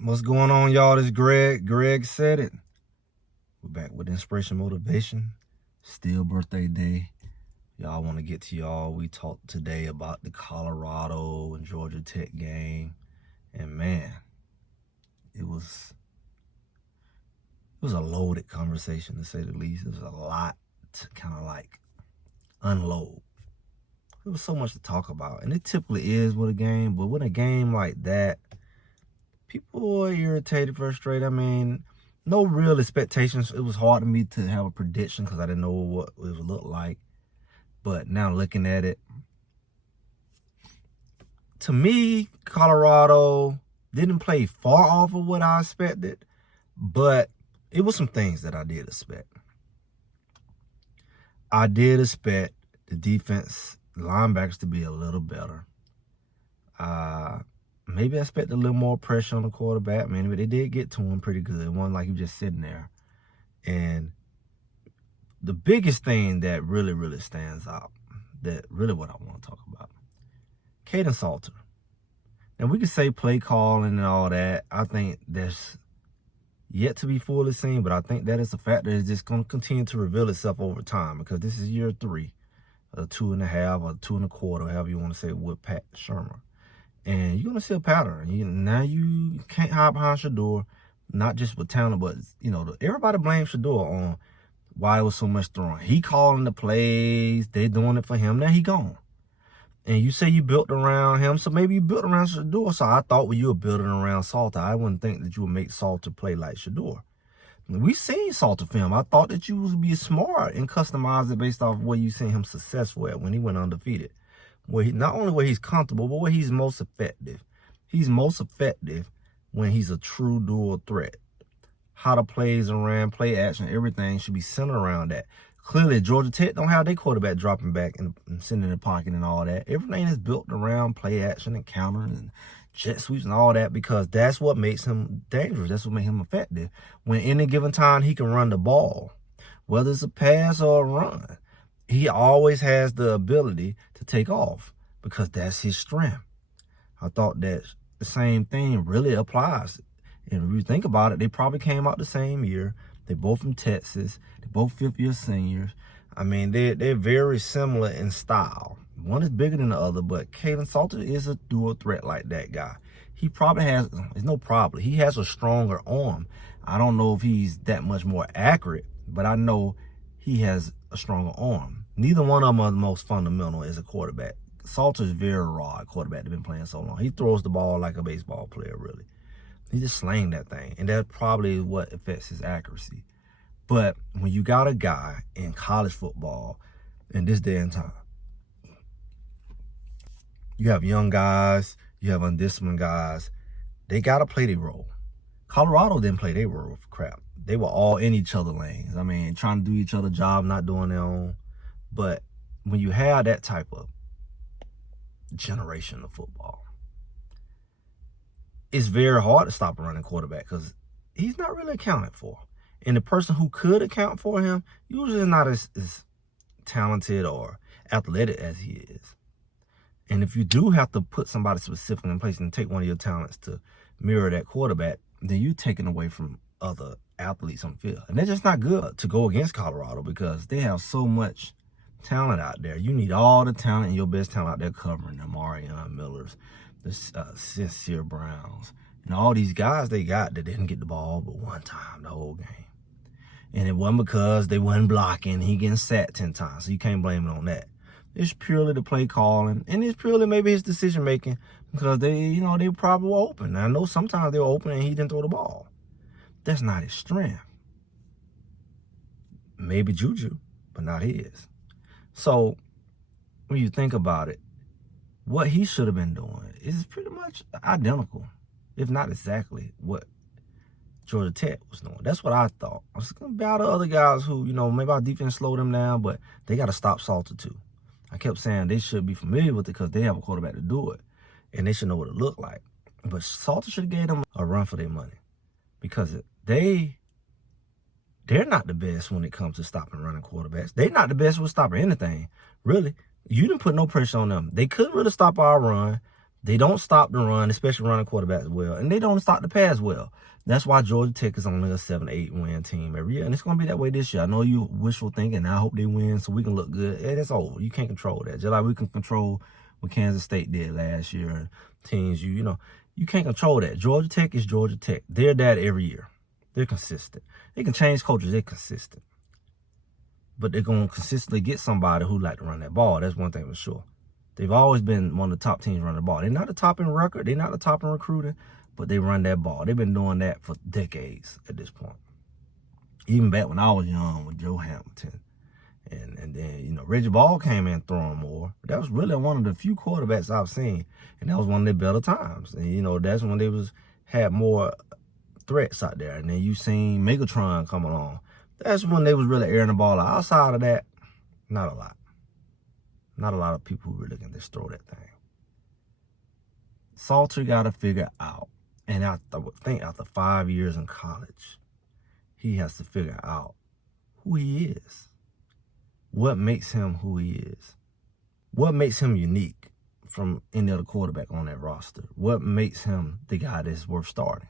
What's going on, y'all? This is Greg. Greg said it. We're back with inspiration, motivation. Still birthday day. Y'all want to get to y'all. We talked today about the Colorado and Georgia Tech game. And man, it was a loaded conversation, to say the least. It was a lot to kind of like unload. There was so much to talk about. And it typically is with a game, but with a game like that, people are irritated, frustrated. I mean, no real expectations. It was hard to me to have a prediction because I didn't know what it would look like. But now looking at it, to me, Colorado didn't play far off of what I expected, but it was some things that I did expect. I did expect the defense, linebackers to be a little better. Maybe I expected a little more pressure on the quarterback. Man, but they did get to him pretty good. It wasn't like he was just sitting there. And the biggest thing that really stands out, that really what I want to talk about, Kaidon Salter. And we could say play calling and all that. I think that's yet to be fully seen, but I think that is a factor that's just going to continue to reveal itself over time, because this is year 3, 2.5 or 2.25, however you want to say it, with Pat Shurmur. And you're going to see a pattern. Now you can't hide behind Shedeur, not just with talent, but, everybody blames Shedeur on why it was so much throwing. He calling the plays. They doing it for him. Now he gone. And you say you built around him, so maybe you built around Shedeur. So I thought when you were building around Salter, I wouldn't think that you would make Salter play like Shedeur. We seen Salter film. I thought that you would be smart and customize it based off where you seen him successful at when he went undefeated. Not only where he's comfortable, but where he's most effective. He's most effective when he's a true dual threat. How the plays around, play action, everything should be centered around that. Clearly, Georgia Tech don't have their quarterback dropping back and sitting in the pocket and all that. Everything is built around play action and countering and jet sweeps and all that, because that's what makes him dangerous. That's what makes him effective. When any given time he can run the ball, whether it's a pass or a run, he always has the ability to take off because that's his strength. I thought that the same thing really applies. And if you think about it, they probably came out the same year. They both from Texas. They both fifth-year seniors. I mean, they're very similar in style. One is bigger than the other, but Kaidon Salter is a dual threat like that guy. He probably has, it's no problem, he has a stronger arm. I don't know if he's that much more accurate, but I know he has a stronger arm. Neither one of them are the most fundamental as a quarterback. Salter's very raw quarterback that's been playing so long. He throws the ball like a baseball player, really. He just slang that thing, and that's probably what affects his accuracy. But when you got a guy in college football in this day and time, you have young guys, you have undisciplined guys, they got to play their role. Colorado didn't play their role for crap. They were all in each other's lanes. I mean, trying to do each other's job, not doing their own. But when you have that type of generation of football, it's very hard to stop a running quarterback because he's not really accounted for. And the person who could account for him usually is not as talented or athletic as he is. And if you do have to put somebody specific in place and take one of your talents to mirror that quarterback, then you're taking away from other athletes on the field. And that's just not good to go against Colorado because they have so much talent out there. You need all the talent and your best talent out there covering them. Marion Millers, the Sincere Browns, and all these guys they got that didn't get the ball but one time the whole game. And it wasn't because they wasn't blocking. He getting sacked 10 times, so you can't blame it on that. It's purely the play calling, and it's purely maybe his decision making because they probably were open. I know sometimes they were open and he didn't throw the ball. That's not his strength. Maybe Juju, but not his. So when you think about it, what he should have been doing is pretty much identical, if not exactly what Georgia Tech was doing. That's what I thought. I was going to battle other guys who, maybe our defense slowed them down, but they got to stop Salter too. I kept saying they should be familiar with it because they have a quarterback to do it, and they should know what it looked like. But Salter should have gave them a run for their money because they're not the best when it comes to stopping running quarterbacks. They're not the best with stopping anything, really. You didn't put no pressure on them. They couldn't really stop our run. They don't stop the run, especially running quarterbacks well, and they don't stop the pass well. That's why Georgia Tech is only a 7-8 win team every year, and it's going to be that way this year. I know you wishful thinking. I hope they win so we can look good. It's over. You can't control that. Just like we can control what Kansas State did last year and teams, you know, you can't control that. Georgia Tech is Georgia Tech. They're that every year. They're consistent. They can change coaches. They're consistent. But they're going to consistently get somebody who like to run that ball. That's one thing for sure. They've always been one of the top teams running the ball. They're not the top in record. They're not the top in recruiting, but they run that ball. They've been doing that for decades at this point. Even back when I was young with Joe Hamilton. And then, you know, Reggie Ball came in throwing more. But that was really one of the few quarterbacks I've seen. And that was one of their better times. And, you know, that's when they had more threats out there. And then you seen Megatron come along. That's when they was really airing the ball out. Outside of that, not a lot. Not a lot of people who really can just throw that thing. Salter got to figure out, and I would think after 5 years in college, he has to figure out who he is. What makes him who he is? What makes him unique from any other quarterback on that roster? What makes him the guy that's worth starting?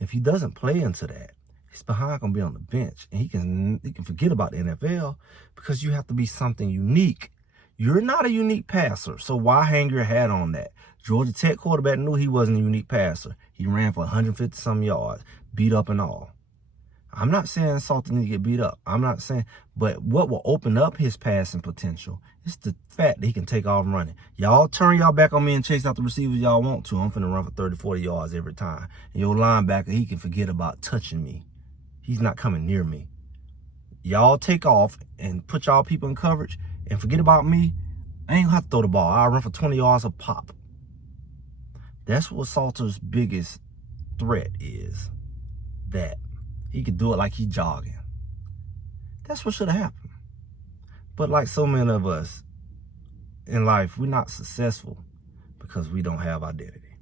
If he doesn't play into that, his behind gonna be on the bench, and he can forget about the NFL because you have to be something unique. You're not a unique passer, so why hang your hat on that? Georgia Tech quarterback knew he wasn't a unique passer. He ran for 150-some yards, beat up and all. I'm not saying Salter needs to get beat up. I'm not saying, but what will open up his passing potential is the fact that he can take off running. Y'all turn y'all back on me and chase out the receivers y'all want to. I'm finna run for 30, 40 yards every time. And your linebacker, he can forget about touching me. He's not coming near me. Y'all take off and put y'all people in coverage and forget about me. I ain't gonna have to throw the ball. I'll run for 20 yards a pop. That's what Salter's biggest threat is. That he could do it like he's jogging. That's what should have happened. But like so many of us in life, we're not successful because we don't have identity.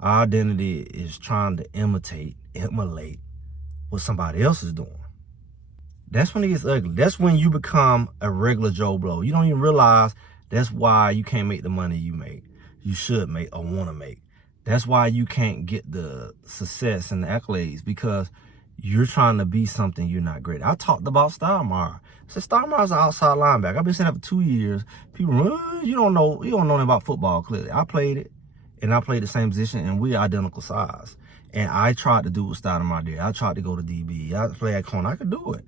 Our identity is trying to emulate what somebody else is doing. That's when it gets ugly. That's when you become a regular Joe Blow. You don't even realize that's why you can't make the money you make. You should make or want to make. That's why you can't get the success and the accolades, because you're trying to be something you're not great. I talked about Stoudemire. I said Stoudemire's an outside linebacker. I've been saying that for 2 years. People, you don't know anything about football, clearly. I played it, and I played the same position, and we're identical size. And I tried to do what Stoudemire did. I tried to go to DB. I played at corner. I could do it.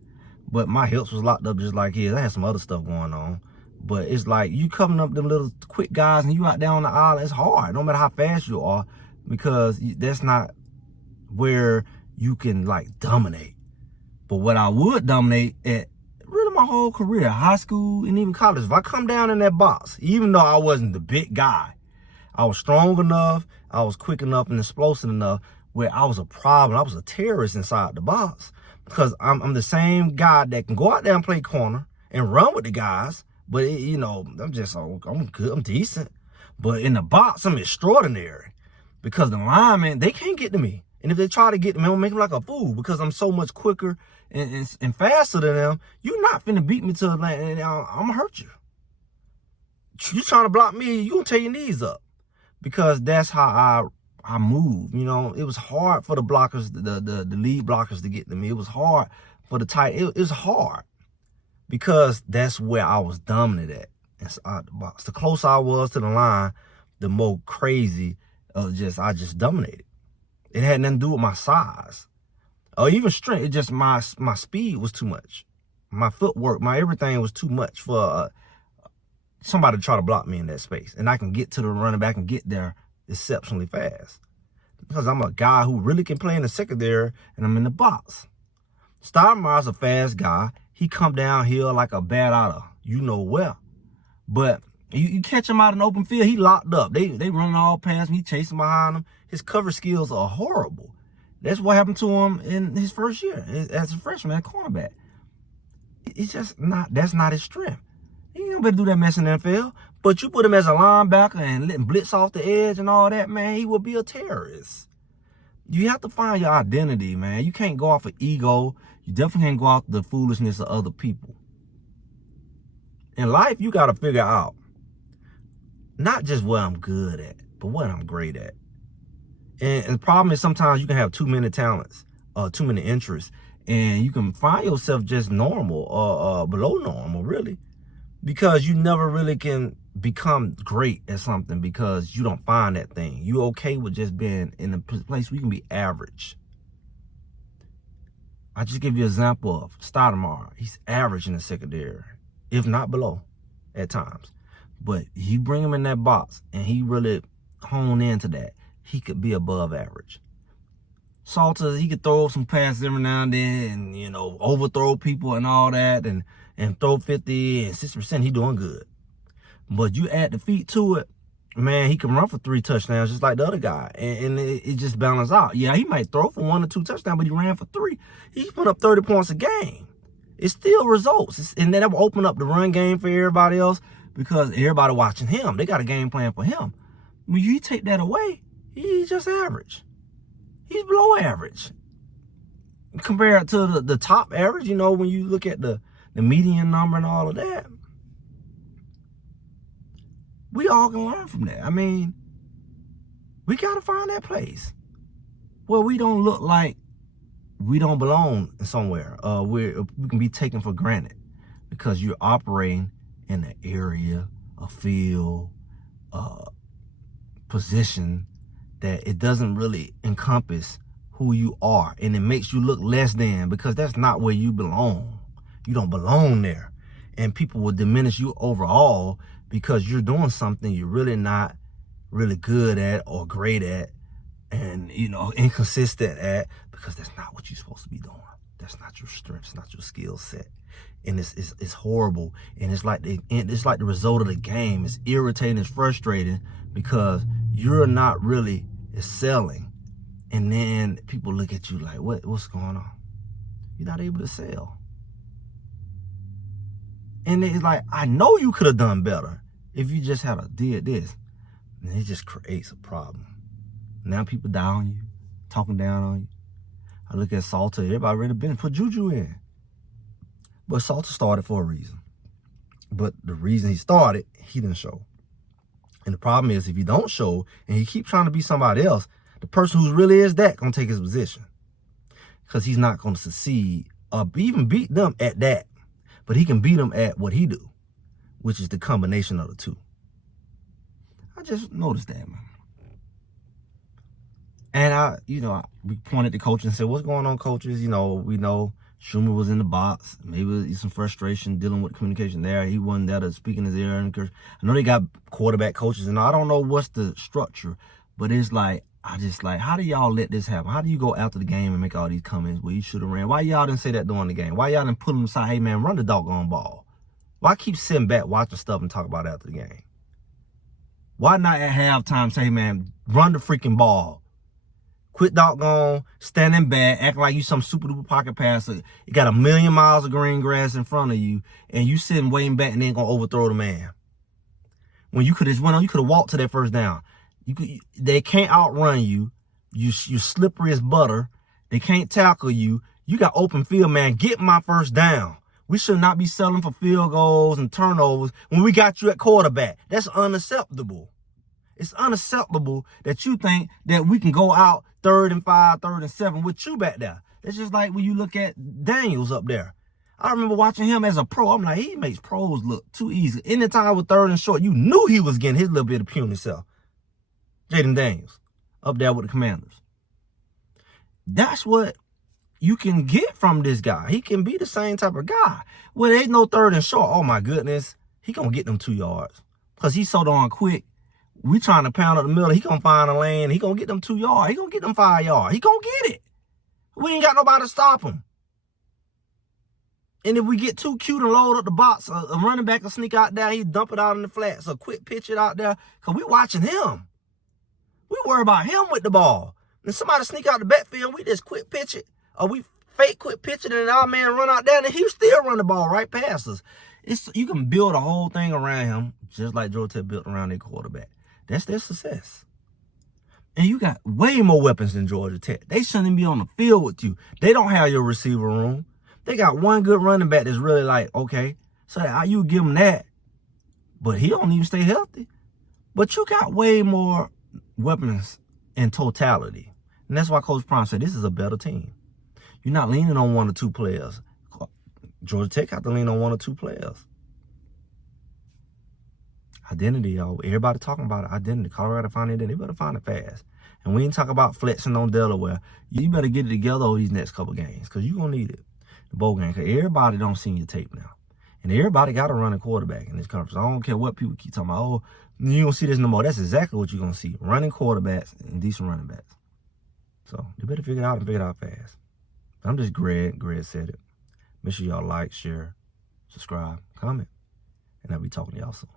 But my hips was locked up just like his. I had some other stuff going on. But it's like you coming up them little quick guys and you out there on the island, it's hard, no matter how fast you are, because that's not where you can like dominate. But what I would dominate at really my whole career, high school and even college, if I come down in that box, even though I wasn't the big guy, I was strong enough, I was quick enough and explosive enough where I was a problem. I was a terrorist inside the box, because I'm the same guy that can go out there and play corner and run with the guys. But, you know, I'm good, I'm decent. But in the box, I'm extraordinary. Because the linemen, they can't get to me. And if they try to get to me, I'm going to make them like a fool. Because I'm so much quicker and faster than them. You're not finna beat me to the land, and I'm going to hurt you. You trying to block me, you going to tear your knees up. Because that's how I move. You know, it was hard for the blockers, the lead blockers to get to me. It was hard for the tight. It was hard. Because that's where I was dominant at, inside the box. The closer I was to the line, the more crazy I just dominated. It had nothing to do with my size or even strength. It just my speed was too much. My footwork, my everything was too much for somebody to try to block me in that space. And I can get to the running back and get there exceptionally fast. Because I'm a guy who really can play in the secondary and I'm in the box. Stoudemire's a fast guy. He come downhill like a bat out of you know where. But you catch him out in the open field, he locked up. They running all past him, he chasing behind him. His cover skills are horrible. That's what happened to him in his first year as a freshman at cornerback. It's just not, that's not his strength. He ain't gonna be able to do that mess in the NFL. But you put him as a linebacker and let him blitz off the edge and all that, man, he will be a terrorist. You have to find your identity, man. You can't go off of ego. You definitely can't go off the foolishness of other people. In life, you got to figure out not just what I'm good at, but what I'm great at. And the problem is sometimes you can have too many talents, too many interests, and you can find yourself just normal or below normal, really, because you never really can become great at something because you don't find that thing. You okay with just being in a place where you can be average. I just give you an example of Stoudemire. He's average in the secondary, if not below at times. But you bring him in that box and he really hone into that, he could be above average. Salter, he could throw some passes every now and then and, you know, overthrow people and all that and throw 50 and 60%, he doing good. But you add the feet to it, man, he can run for 3 touchdowns just like the other guy. And it just balances out. Yeah, he might throw for 1 or 2 touchdowns, but he ran for 3. He put up 30 points a game. It still results. And that will open up the run game for everybody else because everybody watching him. They got a game plan for him. When you take that away, he's just average. He's below average. Compared to the top average, you know, when you look at the median number and all of that, we all can learn from that. I mean, we got to find that place where we don't look like we don't belong somewhere. We can be taken for granted because you're operating in an area, a field, position that it doesn't really encompass who you are, and it makes you look less than because that's not where you belong. You don't belong there, and people will diminish you overall because you're doing something you're really not really good at or great at, and, you know, inconsistent at, because that's not what you're supposed to be doing. That's not your strength. It's not your skill set. And it's horrible. And it's like the result of the game. It's irritating. It's frustrating because you're not really excelling. And then people look at you like, what's going on? You're not able to sell. And it's like, I know you could have done better if you just had did this. And it just creates a problem. Now people down on you, talking down on you. I look at Salter, everybody ready to put Juju in. But Salter started for a reason. But the reason he started, he didn't show. And the problem is, if you don't show and you keep trying to be somebody else, the person who really is that gonna take his position. Because he's not gonna succeed or even beat them at that. But he can beat them at what he do, which is the combination of the two. I just noticed that, man. And we pointed to coaches and said, what's going on, coaches? You know, we know Schumer was in the box. Maybe some frustration dealing with communication there. He wasn't there to speak in his ear. I know they got quarterback coaches, and I don't know what's the structure, but it's like, how do y'all let this happen? How do you go after the game and make all these comments where you should have ran? Why y'all didn't say that during the game? Why y'all didn't put them aside? Hey, man, run the doggone ball. Why keep sitting back, watching stuff and talk about it after the game? Why not at halftime say, hey, man, run the freaking ball? Quit doggone standing back, acting like you some super duper pocket passer. You got 1,000,000 miles of green grass in front of you, and you sitting waiting back and then gonna overthrow the man. When you could have went on, you could have walked to that first down. They can't outrun you. You're slippery as butter. They can't tackle you. You got open field, man. Get my first down. We should not be selling for field goals and turnovers when we got you at quarterback. That's unacceptable. It's unacceptable that you think that we can go out 3rd and 5, 3rd and 7 with you back there. It's just like when you look at Daniels up there. I remember watching him as a pro. I'm like, he makes pros look too easy. Anytime with 3rd and short, you knew he was getting his little bit of puny self. Jayden Daniels up there with the Commanders. That's what you can get from this guy. He can be the same type of guy. Well, there's no 3rd and short. Oh, my goodness. He going to get them 2 yards because he's so darn quick. We trying to pound up the middle. He going to find a lane. He going to get them 2 yards. He going to get them 5 yards. He going to get it. We ain't got nobody to stop him. And if we get too cute and load up the box, a running back will sneak out there. He dump it out in the flats. So quick pitch it out there because we watching him. We worry about him with the ball. And somebody sneak out the backfield, we just quick pitch it. Or we fake quick pitch it and our man run out there and he still run the ball right past us. You can build a whole thing around him just like Georgia Tech built around their quarterback. That's their success. And you got way more weapons than Georgia Tech. They shouldn't be on the field with you. They don't have your receiver room. They got one good running back that's really like, okay, so how you give him that, but he don't even stay healthy. But you got way more weapons in totality. And that's why Coach Prime said this is a better team. You're not leaning on one or two players. Georgia Tech have to lean on one or two players. Identity, y'all. Everybody talking about identity. Colorado find it, they better find it fast. And we ain't talking about flexing on Delaware. You better get it together over these next couple games because you're going to need it. The bowl game. Because everybody don't see your tape now. And everybody got to run a quarterback in this conference. I don't care what people keep talking about. Oh, you don't see this no more. That's exactly what you're going to see. Running quarterbacks and decent running backs. So they better figure it out and figure it out fast. I'm just Greg. Greg said it. Make sure y'all like, share, subscribe, comment. And I'll be talking to y'all soon.